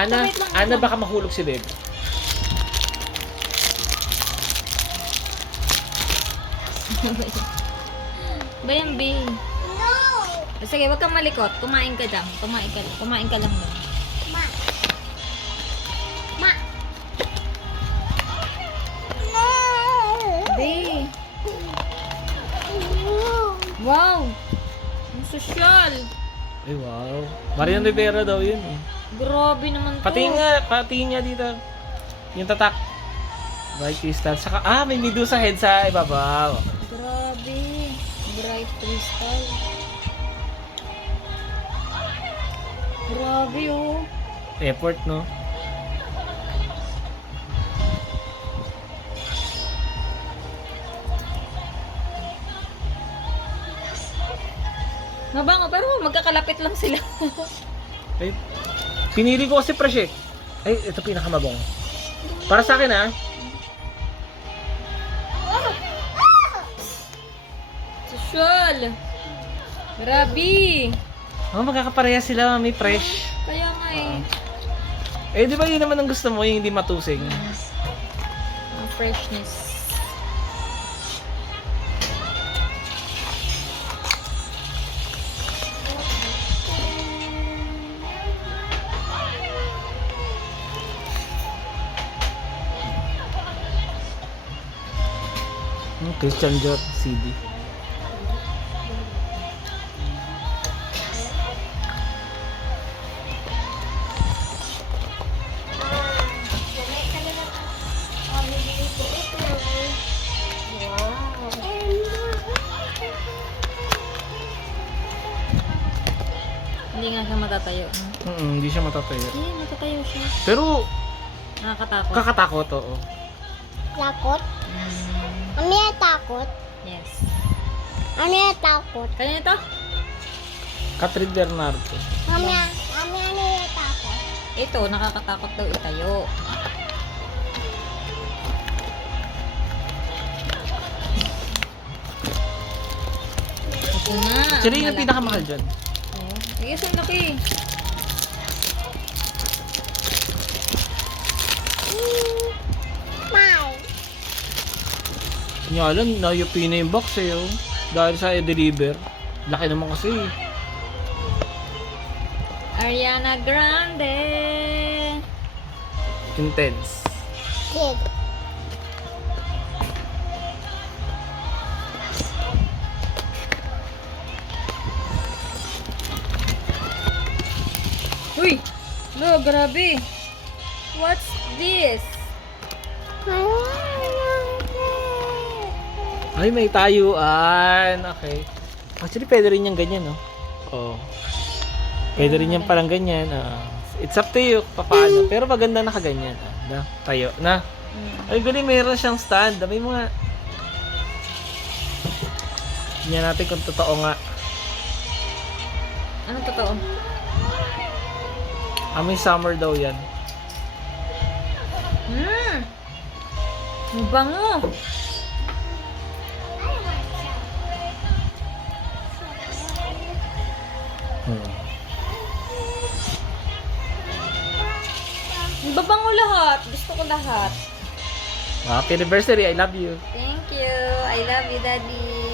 Ana, Ana, baka mahulog si Beb. Bayan, B. No! Sige, wag kang malikot. Kumain ka lang. Kumain ka lang nun. Ma. Ma. No! B. Wow! Ang sosyal. Ay, wow. Marian Rivera daw yun eh. Grabe naman to. Pati nga dito. Yung tatak. Bright crystal. Saka, may medusa head sa ibabaw. Grabe. Bright crystal. Grabe oh. Effort, no? Mabango, pero magkakalapit lang sila. Ay, pinili ko kasi fresh eh. Ay, ito pinakamabong. Para sa akin Sosyal. Grabe. Magkakapareha sila, may fresh. Kaya nga eh. Di ba yun naman ang gusto mo, yung hindi matusing? Ang freshness. Christian Dior CD. Hindi nga siya matatayo. Hindi siya matatayo. Hindi, matatayo siya. Pero, Nakakatakot. kakatakot, oo. Takot? Ano yung takot? Yes. Ano yung takot? Kanina to? Catherine Bernardo. Ano yung takot? Ito, nakakatakot daw itayo. Ito na. Actually, ang yung malaki. pinakamahal dyan. Oh. Yes, ang laki. Mal. Nga lang, nayupi na yung box eh, oh. Dahil sa i-deliver. Laki naman kasi. Ariana Grande. Intense. Kid. Uy! No, grabe. What's this? Ay, may tayuan. Okay. Actually, pwede rin yung ganyan, no? Oo. Pwede rin yung parang ganyan. It's up to you, paano. Pero maganda na kaganyan. Na, tayo. Na. Ay, galing, mayroon siyang stand. May mga... Tingnan natin kung totoo nga. Anong totoo? May summer daw yan. Ang bango. Ang babango lahat. Gusto ko lahat. Happy anniversary, I love you. Thank you. I love you, Daddy.